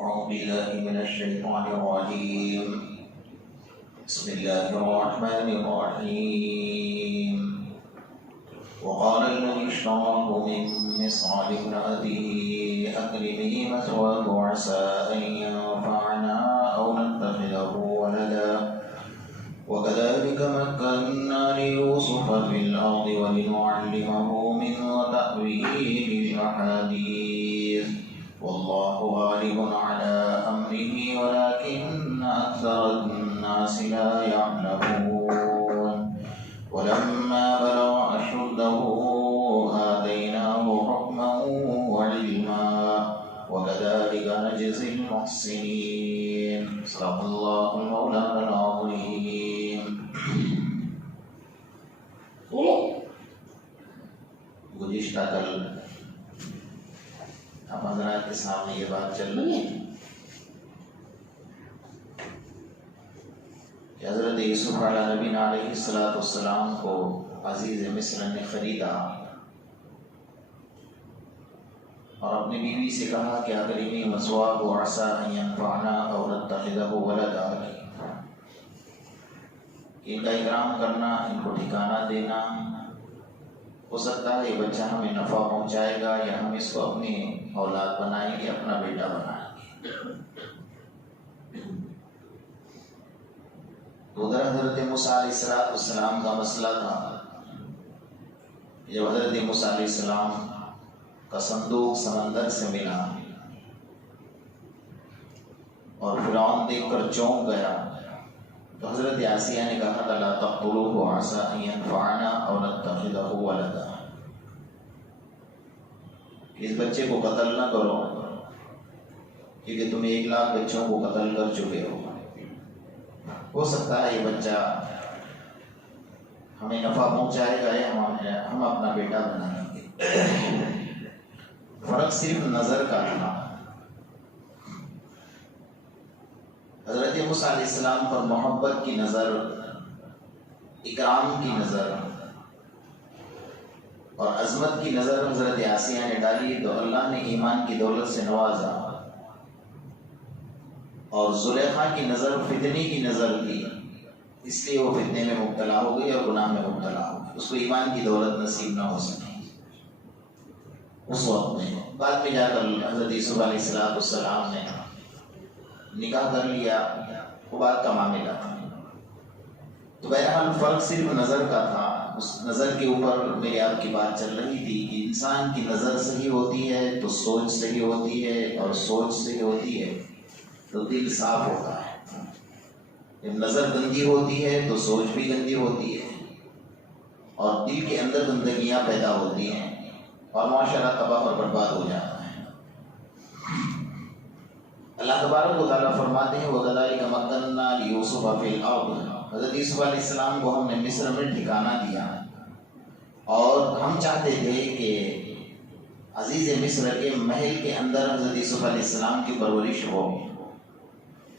أعوذ بالله من الشيطان الرجيم بسم الله الرحمن الرحيم وقال الذي اشتراه من مصر لامرأته أكرمي مثواه عسى أن ينفعنا أو نتخذه ولدا وكذلك مكنا ليوسف في الأرض ولنعلمه من تأويل الأحاديث والله غالب على أمره ولكن أكثر الناس لا يعلمون ولما بلغ أشده آتيناه حكما وعلما وكذلك نجزي المحسنين صدق الله المولانا العظيم. گزشتہ کل ہم حضرات کے سامنے یہ بات چل رہی ہے کہ حضرت یوسف علیہ نبینا علیہ السلام کو عزیز مصر نے خریدا اور اپنی بیوی سے کہا کہ اکرمی مثواه وعسى ان ينفعنا او نتخذه ولدا، ان کا اکرام کرنا، ان کو ٹھکانہ دینا، ہو سکتا ہے یہ بچہ ہمیں نفع پہنچائے گا یا ہم اس کو اپنی اولاد بنائیں گے، اپنا بیٹا بنائیں گے۔ ادھر حضرت موسیٰ علیہ السلام کا مسئلہ تھا، جب حضرت موسیٰ علیہ السلام کا صندوق سمندر سے ملا اور فرعون دیکھ کر چونک گیا تو حضرت آسیہ نے کہا تھا لا تقتلوه عسى ان ينفعنا او نتخذه ولدا، اس بچے کو قتل نہ کرو کیونکہ تم 1,00,000 بچوں کو قتل کر چکے ہو سکتا ہے یہ بچہ ہمیں نفع پہنچائے گا یا ہم اپنا بیٹا بنائیں گے۔ فرق صرف نظر کا تھا۔ حضرت موسیٰ علیہ السلام پر محبت کی نظر، اکرام کی نظر اور عظمت کی نظر حضرت آسیہ نے ڈالی تو اللہ نے ایمان کی دولت سے نوازا، اور زلیخا کی نظر فتنے کی نظر تھی، اس لیے وہ فتنے میں مبتلا ہو گئی اور گناہ میں مبتلا ہو گئی، اس کو ایمان کی دولت نصیب نہ ہو سکی اس وقت میں۔ بعد میں جا کر حضرت یوسف علیہ السلام نے نکاح کر لیا، وہ بات کا معاملہ تھا۔ تو بہرحال فرق صرف نظر کا تھا، اس نظر کے اوپر میری آپ کی بات چل رہی تھی کہ انسان کی نظر صحیح ہوتی ہے تو سوچ صحیح ہوتی ہے، اور سوچ صحیح ہوتی ہے تو دل صاف ہوتا ہے۔ جب نظر گندی ہوتی ہے تو سوچ بھی گندی ہوتی ہے اور دل کے اندر گندگیاں پیدا ہوتی ہیں اور معاشرہ تباہ اور برباد ہو جاتا ہے۔ اللہ تبارک و تعالیٰ فرماتے ہیں وَكَذَلِكَ مَكَّنَّا لِيُوسُفَ فِي الْأَرْضِ، حضرت یوسف علیہ السلام کو ہم نے مصر میں ٹھکانہ دیا اور ہم چاہتے تھے کہ عزیز مصر کے محل کے اندر حضرت یوسف علیہ السلام کی پرورش ہو،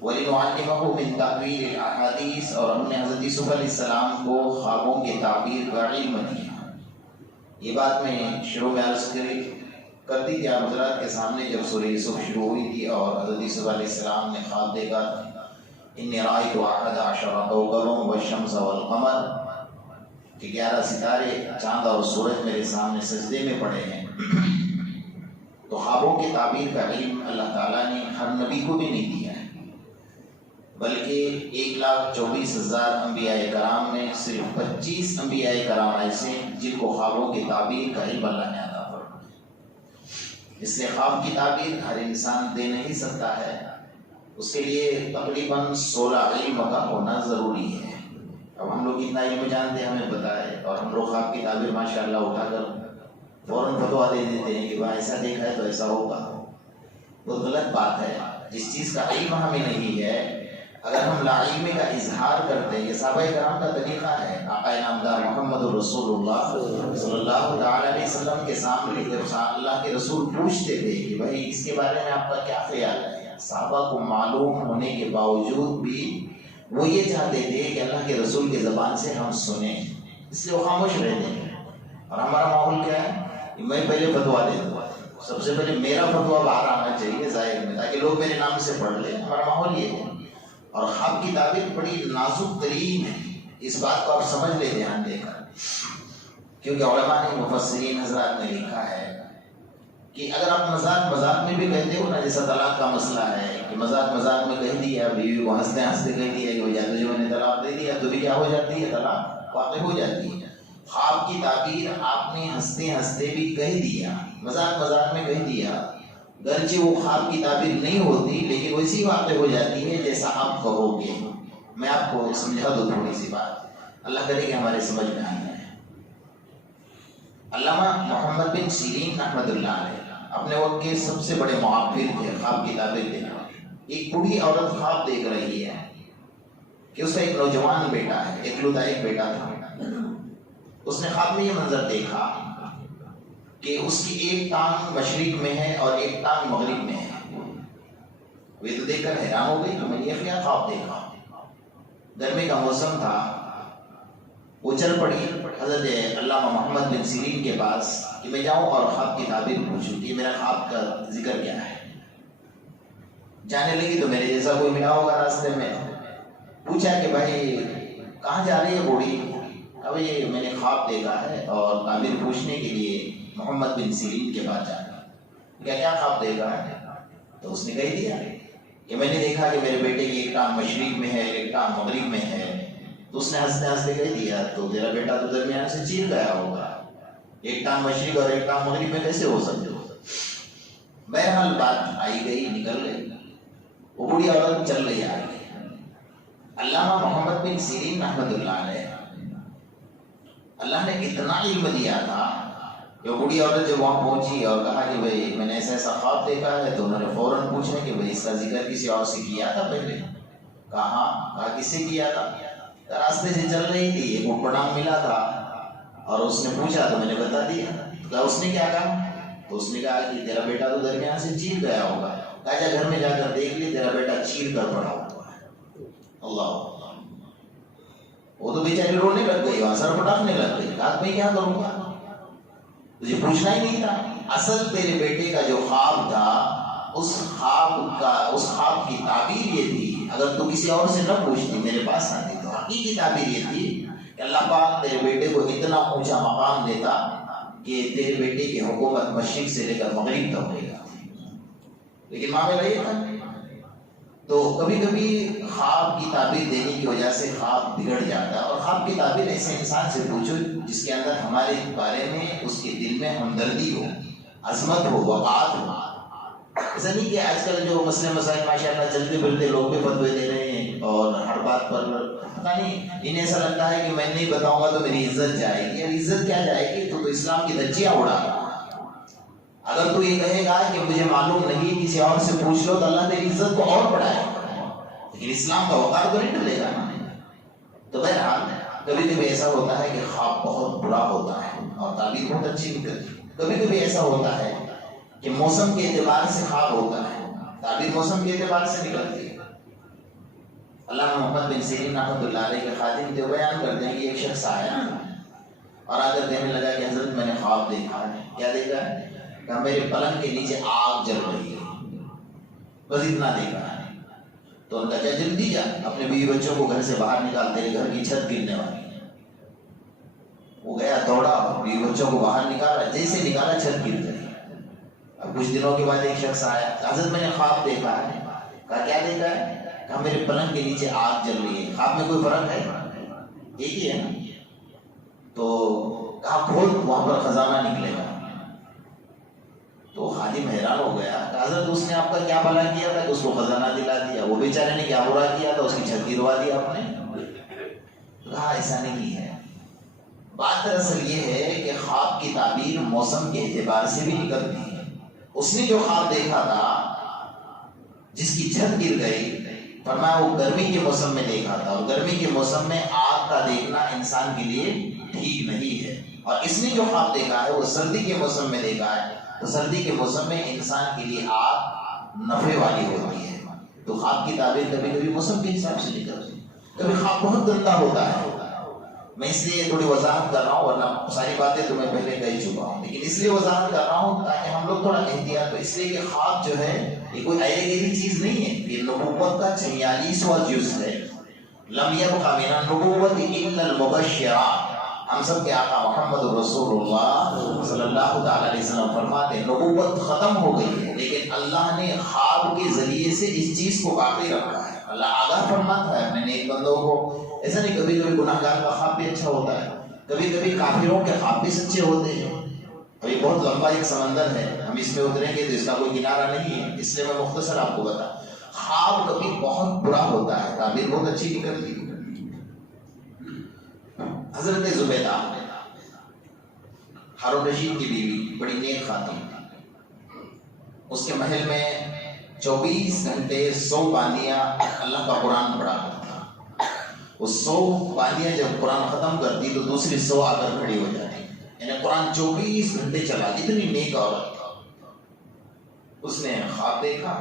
وَلِنُعَلِّمَهُ مِن تَأْوِيلِ الْأَحَادِيثِ، اور ہم نے حضرت یوسف علیہ السلام کو خوابوں کے تعبیر کا علم دیا۔ یہ بات میں شروع میں عرض کر دی تھی آپ حضرات کے سامنے جب سورہ یوسف شروع ہوئی تھی اور حضرت یوسف علیہ السلام نے خواب دیکھا انی رأیت 11 کوکبا والشمس والقمر، کہ 11 ستارے، چاند اور سورج میرے سامنے سجدے میں پڑے ہیں۔ تو خوابوں کی تعبیر کا علم اللہ تعالیٰ نے ہر نبی کو بھی نہیں دیا ہے، بلکہ 1,24,000 انبیاء کرام میں صرف 25 انبیاء کرام ایسے جن کو خوابوں کی تعبیر کا علم اللہ نے عطا فرمایا۔ اس لیے خواب کی تعبیر ہر انسان دے نہیں سکتا ہے، اس کے لیے تقریباً 16 علم کا ہونا ضروری ہے۔ اب ہم لوگ اتنا علم جانتے ہیں ہمیں پتہ ہے، اور ہم لوگ خواب کی تعبیر ماشاءاللہ اٹھا کر فوراً فتویٰ دے دیتے ہیں کہ بھائی ایسا دیکھا ہے تو ایسا ہوگا۔ وہ غلط بات ہے۔ جس چیز کا علم ہمیں نہیں ہے اگر ہم لا علمی کا اظہار کرتے ہیں، یہ صحابہ کرام کا طریقہ ہے۔ آقا نامدار محمد رسول اللہ صلی اللہ علیہ وسلم کے سامنے جب اللہ کے رسول پوچھتے تھے کہ بھائی اس کے بارے میں آپ کا کیا خیال ہے، صحابہ کو معلوم ہونے کے باوجود بھی وہ یہ چاہتے تھے کہ اللہ کے رسول کی زبان سے ہم سنیں، اس لیے وہ خاموش رہتے ہیں۔ اور ہمارا ماحول کیا ہے کہ میں پہلے فتویٰ دے دوں، سب سے پہلے میرا فتویٰ باہر آنا چاہیے ظاہر میں، تاکہ لوگ میرے نام سے پڑھ لیں. ہمارا ماحول یہ ہے. اور خواب کی تعبیر بڑی نازک ترین ہے، اس بات کو آپ سمجھ لیں دھیان دے کر، کیونکہ علماء نے مفسرین حضرات نے لکھا ہے کہ اگر آپ مذاق میں بھی کہتے ہو نا، جیسا طلاق کا مسئلہ ہے کہ مذاق میں کہہ دیا، بیوی کو ہنستے کہہ دیا کہ بھیا تجھے میں نے طلاق دے دیا، تو بھی کیا ہو جاتی ہے؟ طلاق واقع ہو جاتی ہے. خواب کی تعبیر آپ نے ہنستے بھی کہہ دیا، مذاق میں کہہ دیا، گرچہ وہ خواب کی تعبیر نہیں ہوتی لیکن ویسی واقع ہو جاتی ہے جیسا آپ کہو گے. میں آپ کو سمجھا دوں تھوڑی سی بات، اللہ کرے کہ ہمارے سمجھ میں آئی ہے. علامہ محمد بن سیرین رحمۃ اللہ علیہ اپنے وقت کے سب سے بڑے معبر تھے خواب کی تعبیر دینے والے. ایک بوڑھی عورت خواب دیکھ رہی ہے کہ اس کا ایک نوجوان بیٹا ہے، اکلوتا ایک بیٹا تھا. اس نے خواب میں یہ منظر دیکھا کہ اس کی ایک ٹانگ مشرق میں ہے اور ایک ٹانگ مغرب میں ہے. وہ تو دیکھ کر حیران ہو گئی کہ میں نے یہ کیا خواب دیکھا. گرمی کا موسم تھا، وہ چل پڑی حضرت علامہ محمد بن سیرین کے پاس کہ میں جاؤں اور خواب کی تعبیر پوچھوں کہ میرا خواب کا ذکر کیا ہے. جانے لگی تو میرے جیسا کوئی ملا ہوگا راستے میں. پوچھا کہ بھائی کہاں جا رہی ہے بوڑھی؟ اب یہ میں نے خواب دیکھا ہے اور تعبیر پوچھنے کے لیے محمد بن سیرین کے پاس جا رہا. کیا خواب دیکھا ہے؟ تو اس نے کہہ دیا کہ میں نے دیکھا کہ میرے بیٹے کی ایک ٹانگ مشرق میں ہے، ایک ٹانگ مغرب میں ہے. تو اس نے ہنستے کہہ دیا تو تیرا بیٹا تو درمیان سے چیر گیا ہوگا، ایک ٹانگ مشرق اور ایک ٹانگ مغرب میں کیسے ہو سکتے ہو. بہرحال بات آئی گئی، نکل گئی. وہ بوڑھی عورت چل رہی آ گئی. علامہ محمد بن سیرین رحمۃ اللہ علیہ، اللہ نے اتنا علم دیا تھا کہ وہ بوڑھی عورت جب وہاں پہنچی اور کہا کہ بھائی میں نے ایسا خواب دیکھا ہے، تو انہوں نے فوراً پوچھا کہ بھائی اس کا ذکر کسی اور سے کیا تھا پہلے؟ کہا کس سے کیا تھا؟ راستے سے چل رہی تھی، ایک اوپر نام ملا تھا اور اس نے پوچھا تو میں نے بتا دیا. تو اس نے کیا کہا؟ تو اس نے کہا کہ تیرا بیٹا تو درمیان سے چیر گیا ہوگا. کہا جا گھر میں جا کر دیکھ لی، تیرا بیٹا چیر کر پڑا ہوا ہے. اللہ، وہ تو بیچاری رونے لگ گئی، وہاں سر پٹکنے لگ گئی. کہا میں کیا کروں گا، تجھے پوچھنا ہی نہیں تھا. اصل تیرے بیٹے کا جو خواب تھا اس خواب کی تعبیر یہ تھی، اگر تو کسی اور سے نہ پوچھتی میرے پاس آتی تو حقیقی تعبیر یہ تھی کہ اللہ پاک تیرے بیٹے کو اتنا اونچا مقام دیتا کہ تیرے بیٹے کی حکومت مشرق سے لے کر مغرب تک ہوئے گا. لیکن معاملہ یہ تھا. تو کبھی کبھی خواب کی تعبیر دینے کی وجہ سے خواب بگڑ جاتا ہے. اور خواب کی تعبیر ایسے انسان سے پوچھو جس کے اندر ہمارے بارے میں، اس کے دل میں ہمدردی ہو، عظمت ہو، وقار ہو. ایسا نہیں کہ آج کل جو مسئلے مسائل ماشاء اللہ چلتے پھرتے لوگ بھی فتوے دے رہے ہیں اور ہر بات پر پتہ نہیں انہیں ایسا لگتا ہے کہ میں نہیں بتاؤں گا تو میری عزت جائے گی. اور عزت کیا جائے گی؟ تو اسلام کی دھجیاں اڑا گا. اگر تو یہ کہے گا کہ مجھے معلوم نہیں، کسی اور سے پوچھ لو، تو اللہ تیری عزت کو اور بڑھائے گا، لیکن اسلام کا وقار تو نہیں ڈلے گا نا. تو بہرحال کبھی کبھی ایسا ہوتا ہے کہ خواب بہت برا ہوتا ہے اور تعبیر بہت اچھی نکلتی. کبھی کبھی ایسا ہوتا ہے کہ موسم کے اعتبار سے خواب ہوتا ہے، تعبیر موسم کے اعتبار سے نکلتی ہے. علامہ محمد بن سیرین رحمۃ اللہ علیہ کے خادم جو بیان کرتے ہیں کہ ایک شخص آیا اور آ کر کہنے لگا کہ حضرت میں نے خواب دیکھا ہے. کیا دیکھا ہے؟ کہ میرے پلنگ کے نیچے آگ جل رہی ہے، بس اتنا دیکھا ہے. تو ان کا کیا جلدی جا اپنے بیوی بچوں کو گھر سے باہر نکال، تیرے گھر کی چھت گرنے والی ہے. وہ گیا، دوڑا، بیوی بچوں کو باہر نکالا، جیسے نکالا چھت گر گئی. اب کچھ دنوں کے بعد ایک شخص آیا، حضرت میں نے خواب دیکھا ہے. کہا کیا دیکھا ہے؟ کہا میرے پلنگ کے نیچے آگ جل رہی ہے. خواب میں کوئی فرق ہے؟ ایک ہی ہے نا. تو کہا کھول، وہاں پر خزانہ نکلے گا. تو خادم حیران ہو گیا. حضرت اس نے آپ کا کیا بھلا کیا تھا کہ اس کو خزانہ دلا دیا؟ وہ بیچارے نے کیا برا کیا تھا، اس کی چھت گروا دی آپ نے؟ کہا ایسا نہیں ہے. بات دراصل یہ ہے کہ خواب کی تعبیر موسم کے اعتبار سے بھی نکلتی ہے. اس نے جو خواب دیکھا تھا، جس کی چھت گر گئی، فرمایا وہ گرمی کے موسم میں دیکھا تھا، اور گرمی کے موسم میں آگ کا دیکھنا انسان کے لیے ٹھیک نہیں ہے. اور اس نے جو خواب دیکھا ہے وہ سردی کے موسم میں دیکھا ہے، تو سردی کے موسم میں انسان کے لیے آگ نفع والی ہوتی ہے. تو خواب کی تعبیر کبھی کبھی موسم کے حساب سے نکلتی ہے. کبھی خواب بہت گندا ہوتا ہے. میں اس لیے تھوڑی وضاحت کر رہا ہوں، ورنہ ساری باتیں تو میں پہلے کہہ چکا ہوں، لیکن اس لیے وضاحت کر رہا ہوں تاکہ ہم لوگ تھوڑا احتیاط، تو اس لیے کہ خواب جو ہے یہ کوئی ایرے گیری چیز نہیں ہے، یہ نبوت کا 46واں جز ہے۔ لم یبق من النبوۃ الا المبشرات، ہم سب کے آقا محمد رسول اللہ صلی اللہ تعالی علیہ وسلم فرماتے ہیں نبوت ختم ہو گئی ہے، لیکن اللہ نے خواب کے ذریعے سے اس چیز کو باقی رکھا ہے۔ اللہ آگاہ فرماتا ہے اپنے نیک بندوں کو، ایسا نہیں کبھی کبھی گناہ گار کا خواب بھی اچھا ہوتا ہے، کبھی کبھی کافروں کے خواب بھی سچے ہوتے ہیں۔ ابھی بہت لمبا ایک سمندر ہے، ہم اس میں اتریں گے تو اس کا کوئی کنارہ نہیں ہے، اس لیے میں مختصر آپ کو بتا، خواب کبھی بہت برا ہوتا ہے، تعبیر بہت اچھی نکلتی ہے۔ حضرت زبیدہ ہارون رشید کی بیوی، بڑی نیک خاتون، اس کے محل میں 24 گھنٹے 100 باندیاں اللہ کا قرآن پڑھا کرتا، وہ 100 باندیاں جب قرآن ختم کرتی تو دوسری 100 آ کر کھڑی ہو جاتی، یعنی قرآن 24 گھنٹے چلا، اتنی نیک عورت۔ اس نے خواب دیکھا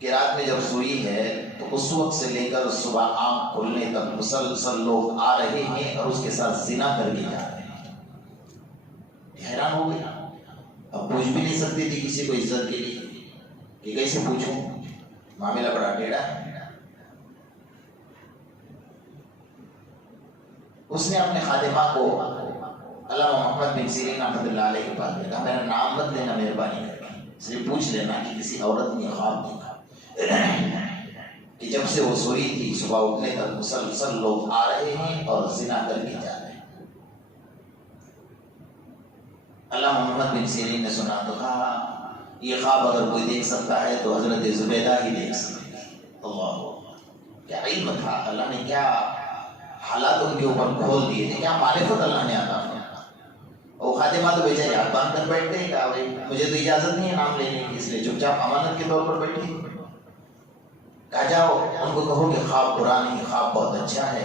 کہ رات میں جب سوئی ہے تو اس وقت سے لے کر صبح آنکھ کھلنے تک مسلسل لوگ آ رہے ہیں اور اس کے ساتھ زنا کر کے جا رہے ہیں۔ حیران ہو گئی، اب پوچھ بھی نہیں سکتی تھی کسی کو عزت کے لیے کہ کیسے پوچھوں، معاملہ بڑا ٹیڑھا ہے۔ اس نے اپنے خادمہ کو علامہ محمد بن سیرین رحمۃ اللہ علیہ کے پاس کہا میرا نام مت لینا مہربانی کر کے، صرف پوچھ لینا کہ کسی عورت نے خواب دیکھا کہ جب سے وہ سوئی تھی صبح اٹھنے تک مسلسل لوگ آ رہے ہیں اور زنا کر کے جا رہے ہیں۔ علامہ محمد بن سیرین نے سنا تو کہا یہ خواب اگر کوئی دیکھ سکتا ہے تو حضرت زبیدہ ہی دیکھ سکتی ہے۔ اللہ، کیا علم تھا، اللہ نے کیا حالات ان کے اوپر کھول دیے تھے، کیا معرفت اللہ نے عطا فرمایا۔ وہ خاتمہ تو بیچارے ہاتھ باندھ کر بیٹھتے ہیں، کہا بھائی مجھے تو اجازت نہیں ہے نام لینے کی، اس لیے چپ چاپ امانت کے طور پر بیٹھی۔ کہا جاؤ ان کو کہو کہ خواب برا نہیں، خواب بہت اچھا ہے،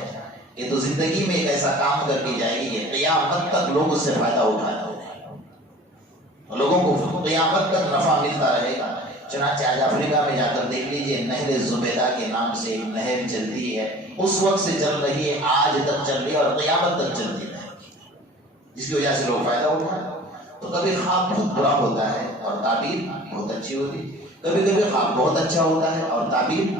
یہ تو زندگی میں ایک ایسا کام کر کے جائے گی کہ قیامت تک لوگ اس سے فائدہ اٹھاتے ہیں، لوگوں کو قیامت تک نفع ملتا رہے گا۔ چنانچہ آج افریقہ میں جا کر دیکھ لیجئے، نہر زبیدہ کے نام سے ایک نہر چلتی ہے، اس وقت سے چل رہی ہے، آج تک چل رہی ہے اور قیامت تک چلتی رہے گی، جس کی وجہ سے لوگ فائدہ اٹھائیں۔ تو کبھی خواب بہت برا ہوتا ہے اور تعبیر بہت اچھی ہوتی ہے، کبھی کبھی خواب بہت اچھا ہوتا ہے اور تعبیر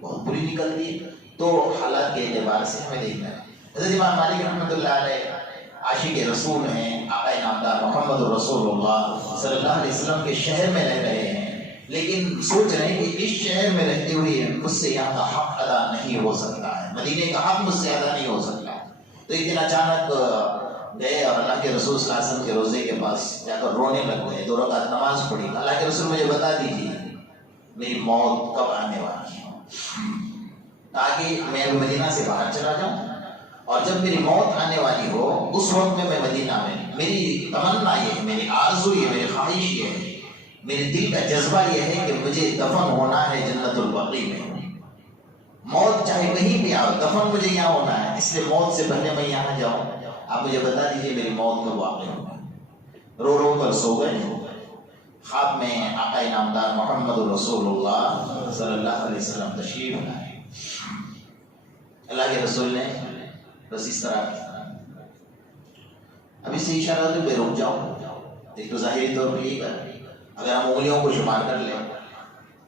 بہت بری نکلتی ہے۔ تو حالات کے اعتبار سے ہمیں دیکھنا ہے۔ حضرت امام مالک رحمۃ اللہ علیہ عاشق رسول ہیں، آقا نامدار محمد رسول اللہ صلی اللہ علیہ وسلم کے شہر میں رہ رہے ہیں، لیکن سوچ رہے ہیں کہ اس شہر میں رہتے ہوئے مجھ سے یہاں کا حق ادا نہیں ہو سکتا ہے، مدینے کا حق مجھ سے ادا نہیں ہو سکتا۔ تو ایک دن اچانک گئے اور اللہ کے رسول صلی اللہ علیہ وسلم کے روزے کے پاس جا کر رونے لگ گئے، 2 رکعت نماز پڑھی، اللہ کے رسول مجھے بتا دیجیے میری موت کب آنے والی ہے تاکہ میں مدینہ سے باہر چلا جاؤں، اور جب میری موت آنے والی ہو اس وقت میں مدینہ میں، میری تمنا یہ ہے، میری آرزو یہ، میری خواہش یہ ہے، میرے دل کا جذبہ یہ ہے کہ مجھے دفن ہونا ہے جنت البقیع میں، موت چاہے کہیں بھی آؤ، دفن مجھے یہاں ہونا ہے، اس لیے موت سے پہلے میں یہاں جاؤں، آپ مجھے بتا دیجیے میری موت کب واقع ہوگا۔ رو رو کر سو گئے۔ خواب میں آقا نامدار محمد رسول اللہ صلی اللہ علیہ وسلم تشریف لائے۔ اللہ کے رسول نے بس اس طرح کیا، اب اس سے اشارہ تو پہ رک جاؤ، ایک تو ظاہری طور پہ یہ کر، اگر ہم انگلیوں کو شمار کر لیں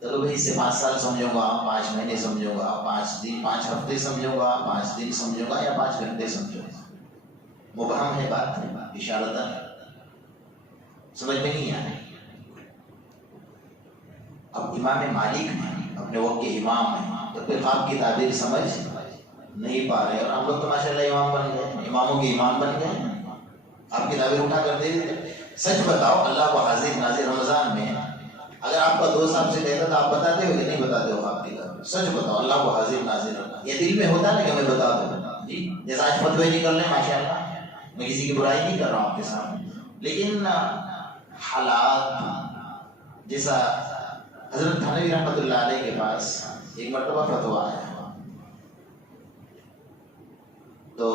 تو بھائی اس سے 5 سال سمجھوں گا، 5 مہینے سمجھوں گا، 5 دن، 5 ہفتے سمجھوں گا، 5 دن سمجھوں گا، یا 5 گھنٹے سمجھوں گا، مبہم ہے بات، اشارتاً سمجھ میں نہیں آئے۔ اب امام مالک ہیں، اپنے وقت کے امام ہیں، تو پھر خواب کی تعبیر سمجھ نہیں پا رہے، اور ہم لوگ تو ماشاءاللہ امام بن گئے، اماموں کے امام بن گئے، آپ کی تعبیر اٹھا کر دے دیتے۔ سچ بتاؤ، اللہ کو حاضر ناظر رمضان میں اگر آپ کا دوست آپ سے کہتا تو آپ بتاتے ہو کہ نہیں بتاتے ہو خواب کی تعبیر؟ سچ بتاؤ، اللہ کو حاضر ناظر رکھنا، یہ دل میں ہوتا نا کہ میں بتا دوں، جی جیسا آج فتوے نکل رہے ہیں ماشاءاللہ، میں کسی کی برائی نہیں کر رہا ہوں آپ کے سامنے، لیکن حالات جیسا حضرت تھانوی رحمۃ اللہ علیہ کے پاس ایک مرتبہ فتویٰ آیا، تو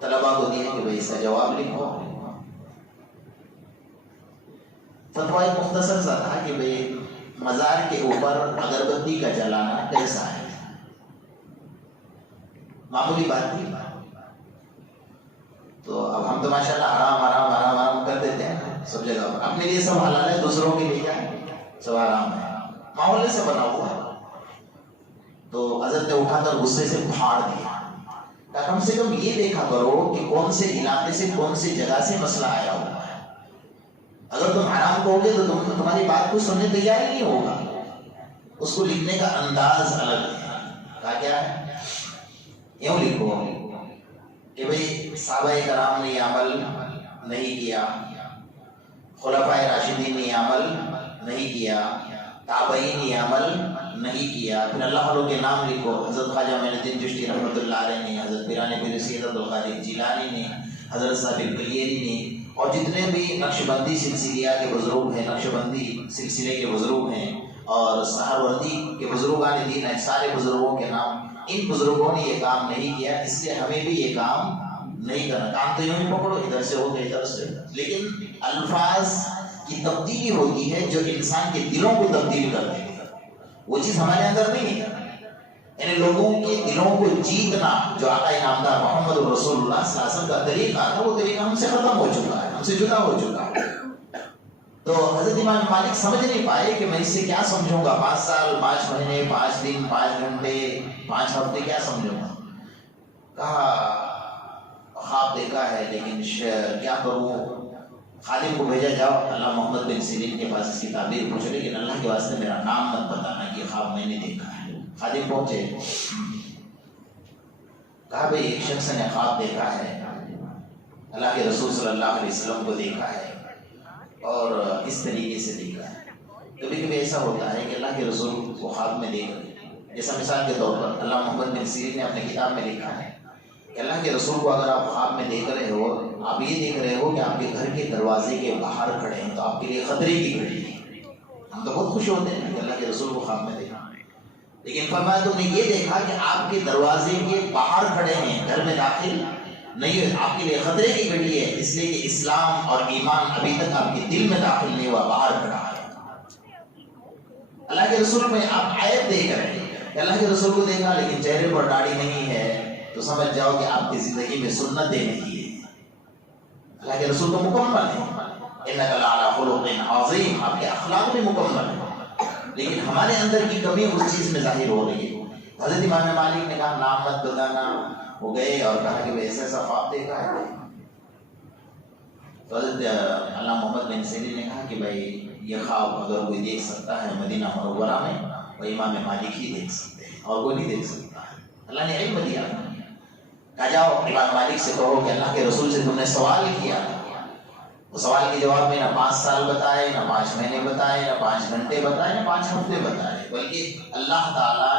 طلباء کو دیا کہ بھائی اس کا جواب لکھو۔ فتویٰ ایک مختصر سا تھا کہ بھائی مزار کے اوپر اگربتی کا جلانا کیسا ہے؟ معمولی بات نہیں. تو اب ہم تو ماشاءاللہ حرام حرام حرام حرام کر دیتے ہیں سب جگہ پر. اپنے لیے سب حلال ہے, دوسروں کے لیے کیا ہے, سب حرام ہے, ماحول سے بنا ہوا ہے. تو حضرت نے اٹھا کر غصے سے پھاڑ دیا. کم سے کم یہ دیکھا کرو کہ کون سے علاقے سے کون سی جگہ سے مسئلہ آیا ہوا ہے. اگر تم حرام کہو گے تو تمہاری بات کو سننے تیار ہی نہیں ہوگا. اس کو لکھنے کا انداز الگ ہے. کہا کیا ہے, یوں لکھو کہ بھئی صحابہ کرام نے یہ عمل نہیں کیا, خلفائے راشدین نے یہ عمل نہیں کیا, تابعین نے یہ عمل نہیں کیا. پھر اللہ والوں کے نام لکھو. حضرت خواجہ معین الدین چشتی رحمۃ اللہ علیہ نے, حضرت پیران پیر سید عبد القادر جیلانی نے, حضرت صاحب الکلیری نے, اور جتنے بھی نقش بندی سلسلہ کے بزرگ ہیں, نقش بندی سلسلے کے بزرگ ہیں, اور سہروردی کے بزرگان دین ہیں, سارے بزرگوں کے نام. ان بزرگوں نے یہ کام نہیں کیا, اس لیے ہمیں بھی یہ کام نہیں کرنا. کام تو یوں ہی پکڑو, ادھر سے ہو گئے ادھر سے, لیکن الفاظ کی تبدیلی ہوتی ہے جو انسان کے دلوں کو تبدیل کر دیتی ہے. وہ چیز ہمارے اندر نہیں ہے. یعنی لوگوں کے دلوں کو جیتنا جو آقا نامدار محمد رسول اللہ صلی اللہ علیہ وسلم کا طریقہ تھا, وہ طریقہ ہم سے ختم ہو چکا ہے, ہم سے جدا ہو چکا ہے. تو حضرت امام مالک سمجھ نہیں پائے کہ میں اس سے کیا سمجھوں گا. 5 سال 5 مہینے 5 دن 5 گھنٹے 5 ہفتے کیا سمجھوں گا. کہا خواب دیکھا ہے لیکن کیا کروں, خادم کو بھیجا جاؤ اللہ محمد بن سیرین کے پاس اس کی تعبیر پوچھو, لیکن اللہ کے واسطے میرا نام مت بتانا کہ خواب میں نے دیکھا ہے. خادم پہنچے, کہا بھئی ایک شخص نے خواب دیکھا ہے, اللہ کے رسول صلی اللہ علیہ وسلم کو دیکھا ہے اور اس طریقے سے دیکھا ہے. کبھی کبھی ایسا ہوتا ہے کہ اللہ کے رسول کو خواب میں دیکھ رہے, جیسا مثال کے طور پر اللہ محمد بن سیرین نے اپنے کتاب میں لکھا ہے کہ اللہ کے رسول کو اگر آپ خواب میں دیکھ رہے ہو, آپ یہ دیکھ رہے ہو کہ آپ کے گھر کے دروازے کے باہر کھڑے ہیں, تو آپ کے لیے خطرے کی گھڑی ہے. ہم تو بہت خوش ہوتے ہیں کہ اللہ کے رسول کو خواب میں دیکھا, لیکن فرمایا تم نے یہ دیکھا کہ آپ کے دروازے کے باہر کھڑے ہیں, گھر میں داخل نہیں ہے, آپ کے لیے خطرے کی گھڑی ہے, اس لیے کہ اسلام اور ایمان ابھی تک آپ کے دل میں داخل نہیں ہوا, باہر کھڑا ہے. اللہ کے رسول میں آپ عیب دیکھ رہے ہیں. اللہ کے رسول کو دیکھا لیکن چہرے پر داڑھی نہیں ہے, تو سمجھ جاؤ کہ آپ کی زندگی میں سنتیں نہیں ہے. اللہ کے رسول تو مکمل ہے, انک لعلی خلق عظیم, آپ کے اخلاق بھی مکمل ہے, لیکن ہمارے اندر کی کمی اس چیز میں ظاہر ہو رہی ہے. حضرت امام مالک نے کہا نام مت بتانا. وہ گئے اور کہا کہ ایسا ایسا خواب دیکھا ہے. تو حضرت اللہ محمد بن سیرین نے کہا کہ بھائی یہ خواب اگر کوئی دیکھ سکتا ہے مدینہ منورہ میں, وہ امام مالک ہی دیکھ سکتے ہیں, اور کوئی نہیں دیکھ سکتا ہے. اللہ نے علم دیا. کہا جاؤ امام مالک سے کہو کہ اللہ کے رسول سے تم نے سوال کیا, وہ سوال کے جواب میں نہ 5 سال بتائے, نہ 5 مہینے بتائے, نہ 5 گھنٹے بتائے, نہ 5 ہفتے بتائے, بلکہ اللہ تعالیٰ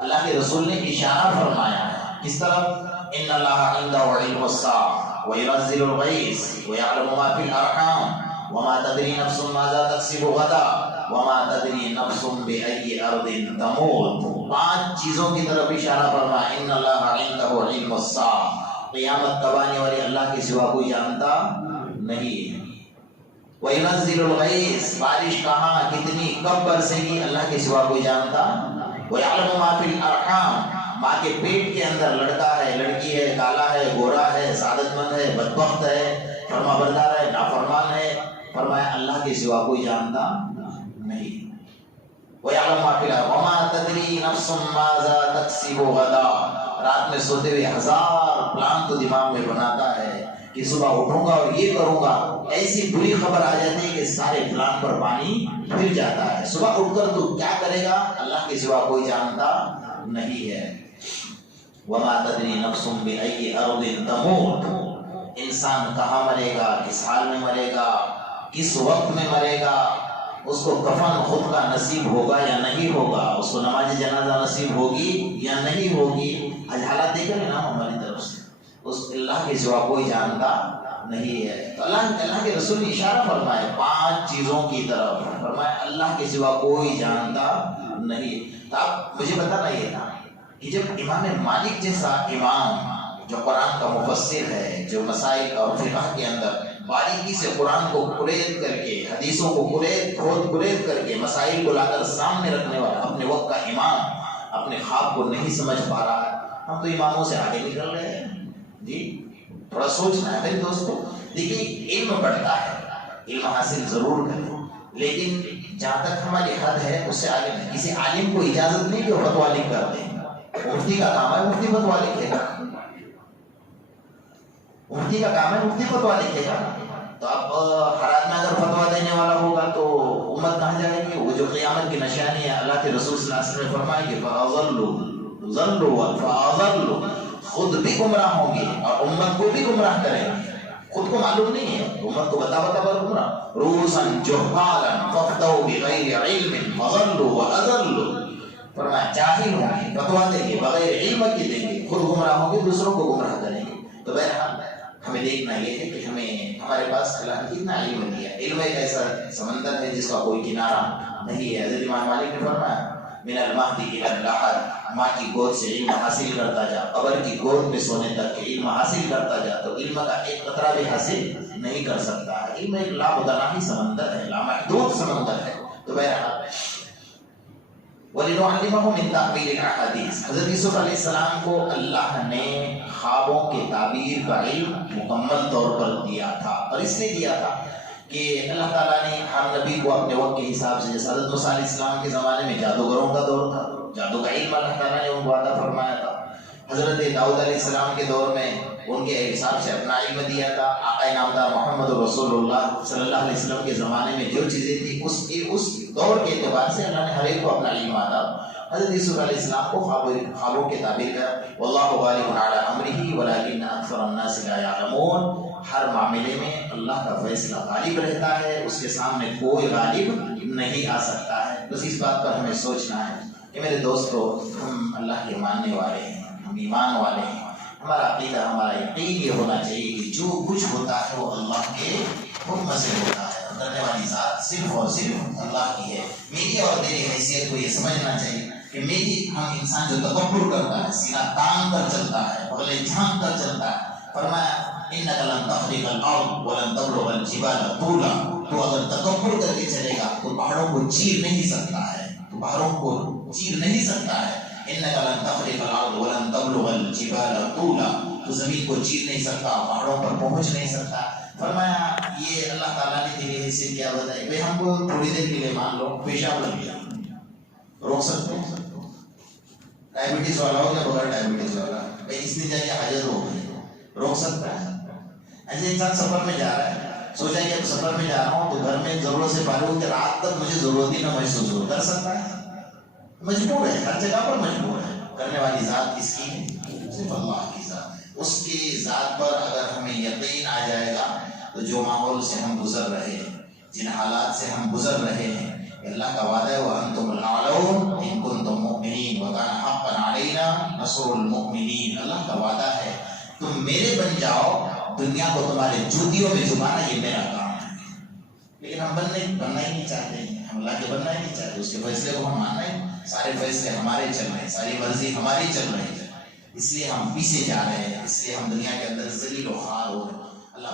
اللہ کے رسول نے اشارہ فرمایا ہے. کس طرف, ان اللہ عنده علم الساعة وينزل الغيث ويعلم ما في الارحام وما تدري نفس ماذا تكسب غدا وما تدري نفس بأي ارض تموت. 5 چیزوں کی طرف اشارہ فرمایا. ان اللہ عنده علم الساعة, قیامت کب آنے والی اللہ کے سوا کوئی جانتا نہیں. وَيُنَزِّلُ الْغَيْثَ, بارش کہاں کتنی کب برسے گی اللہ کے سوا کوئی جانتا. وَيَعْلَمُ مَا فِي الْأَرْحَامِ, ماں کے پیٹ کے اندر لڑکا ہے, لڑکی ہے, کالا ہے, گورا ہے, سعادت مند ہے, بدبخت ہے, فرما بردار ہے, نافرمان ہے. فرمایا اللہ کے سوا کوئی جانتا نہیں. وَيَعْلَمُ مَا فِي الْأَرْحَامِ وَمَا تَدْرِي نَفْسٌ مَاذَا تَكْسِبُ غَدًا. رات میں سوتے ہوئے 1000 پلان تو دماغ میں بناتا ہے کہ صبح اٹھوں گا اور یہ کروں گا. ایسی بری خبر آ جاتی ہے کہ سارے پلان پر پانی پھر جاتا ہے. صبح اٹھ کر تو کیا کرے گا اللہ کے سوا کوئی جانتا نہیں ہے. وما تدری نفس بأي ارض تموت, انسان کہاں مرے گا, کس حال میں مرے گا, کس وقت میں مرے گا, اس کو کفن خود کا نصیب ہوگا یا نہیں ہوگا, اس کو نماز جنازہ نصیب ہوگی یا نہیں ہوگی. آج حالات دیکھ رہے ہیں نا ہماری طرف سے, اس اللہ کے سوا کوئی جانتا نہیں ہے. تو اللہ کے رسول نے اشارہ فرمائے 5 چیزوں کی طرف, فرمایا اللہ کے سوا کوئی جانتا نہیں. تو اب مجھے بتانا یہ تھا کہ جب امام مالک جیسا امام جو قرآن کا مفسر ہے, جو مسائل اور فقہ کے اندر باریکی سے قرآن کو قرید کر کے, حدیثوں کو قرید کر کے مسائل کو لا کر سامنے رکھنے والا اپنے وقت کا امام, اپنے خواب کو نہیں سمجھ پا رہا ہے, ہم تو اماموں سے آگے نکل رہے ہیں جی. تھوڑا سوچنا ہے میرے دوستو. دیکھیے علم پڑھتا ہے، علم حاصل ضرور کریں، لیکن جہاں تک ہماری حد ہے اس سے آگے نہیں. کسی عالم کو اجازت نہیں کہ وہ فتویٰ لکھ کر دیں. مفتی کا کام ہے مفتی فتویٰ لکھے گا، مفتی کا کام ہے مفتی فتویٰ لکھے گا. تو اب ہر آدمی اگر فتویٰ دینے والا ہوگا تو امت کہاں جائے گی؟ وہ جو قیامت کی نشانی ہے اللہ کے رسول صلی اللہ علیہ وسلم نے فرمایا کہ فَأَضَلُّوا خود بھی گمراہ ہوں گے اور امت کو بھی گمراہ کریں گے. خود کو معلوم نہیں ہے، امت کو بتا پر گمراہ. رُؤُوسًا جُهَّالًا فَافْتَوْا بِغَيْرِ عِلْمٍ فَضَلُّوا وَأَضَلُّوا. فرمایا جاہل ہوں گے، فتویٰ دیں گے بغیر علم کے دیں گے، خود گمراہ ہوں گے دوسروں کو گمراہ کریں گے. تو بہرحال ہمیں دیکھنا یہ ہے کہ ہمارے پاس اللہ نے کتنا علم دیا. علم ایک ایسا سمندر ہے جس کا کوئی کنارہ نہیں ہے. حضرت امام مالک نے فرمایا من المہد الی اللحد، ماں کی گود سے علم حاصل کرتا جا، قبر کی گود میں سونے تک علم حاصل کرتا جا تو علم کا ایک قطرہ بھی حاصل نہیں کر سکتا ہے. علم ایک لامتناہی سمندر ہے، لامحدود سمندر ہے. تو بہرحال وَلِنُعَلِّمَهُ مِن تَأْوِيلِ الْأَحَادِيثِ، حضرت یوسف علیہ السلام کو اللہ نے خوابوں کے تعبیر کا علم مکمل طور پر دیا تھا. اور اس لیے دیا تھا کہ اللہ تعالیٰ نے ہر نبی کو اپنے وقت کے حساب سے، جیسے حضرت موسیٰ علیہ السلام کے زمانے میں جادوگروں کا دور تھا، جادو کا علم اللہ تعالیٰ نے ان کو عطا فرمایا تھا. حضرت داؤد علیہ السلام کے دور میں ان کے حساب سے اپنا علم دیا تھا. آقا نامدار محمد رسول اللہ صلی اللہ علیہ وسلم کے زمانے میں جو چیزیں تھیں اس دور کے اعتبار سے اللہ نے ہر ایک کو اپنا علم عطا. حضرت یوسف علیہ السلام کو خوابوں کے تعبیر کا واللہ غالب علی امرہ ولکن اکثر الناس لا یعلمون. ہر معاملے میں اللہ کا فیصلہ غالب رہتا ہے، اس کے سامنے کوئی غالب نہیں آ سکتا ہے. بس اس بات پر ہمیں سوچنا ہے کہ میرے دوستو ہم اللہ کے ماننے والے ہیں، ہم ایمان والے ہیں. ہمارا عقیدہ، ہمارا یقین یہ ہونا چاہیے کہ جو کچھ ہوتا ہے وہ اللہ کے حکم سے ہوتا ہے. کرنے والی ذات صرف اور صرف اللہ کی ہے. میری اور تیری حیثیت کو یہ سمجھنا چاہیے کہ ہم انسان جو تکبر کرتا ہے، سینہ تان کر چلتا ہے، بغلیں جھانک کر چلتا ہے، فرمایا انک لن تخرق الارض ولن تبلغ الجبال طولا. تو اگر تکبر کر کے چلے گا تو پہاڑوں کو چیر نہیں سکتا ہے، تو پہاڑوں کو چیر نہیں سکتا ہے. انک لن تخرق الارض ولن تبلغ الجبال طولا. تو زمین کو چیر نہیں سکتا، پہاڑوں پر پہنچ نہیں سکتا. فرمایا یہ اللہ تعالیٰ نے تیری حیثیت کیا بتائی. بھائی ہم کو تھوڑی دیر کے لیے مان لو پیشاب لگ گیا، روک سکتے ہیں؟ ڈائبٹیز والا ہو یا بغیر ڈائبٹیز والا، بھائی اس نے جائے حاجت ہو گئی، روک سکتا ہے؟ ایسے انسان سفر میں جا رہا ہے، سوچا کہ اب سفر میں جا رہا ہوں تو گھر میں ضرورت سے فارغ ہو کہ رات تک مجھے ضرورت ہی نہ محسوس ہو، کر سکتا ہے؟ مجبور ہے، ہر جگہ پر مجبور ہے. کرنے والی ذات کس کی ہے؟ صرف اللہ کی ذات ہے. اس کی ذات پر اگر ہمیں یقین آ جائے گا تو جو ماحول سے ہم گزر رہے ہیں، جن حالات سے ہم گزر رہے ہیں، اللہ کا وعدہ ہے وَأَنْتُمُ الْأَعْلَوْنَ إِن كُنتُم مُؤْمِنِينَ وَكَانَ حَقًّا عَلَيْنَا نَصْرُ الْمُؤْمِنِينَ. اللہ کا وعدہ ہے تم میرے بن جاؤ، دنیا کو تمہارے جوتیوں میں چھپانا یہ میرا کام ہے. لیکن ہم بننا ہی نہیں چاہتے ہیں، ہم اللہ کے بننا ہی نہیں چاہتے. اس کے فیصلے کو ہم ماننا ہی، سارے فیصلے ہمارے چل رہے ہیں، ساری مرضی ہماری چل رہی ہے. اس لیے ہم پیچھے جا رہے ہیں، اس لیے ہم دنیا کے اندر ذلیل و خوار ہو رہے ہیں. اللہ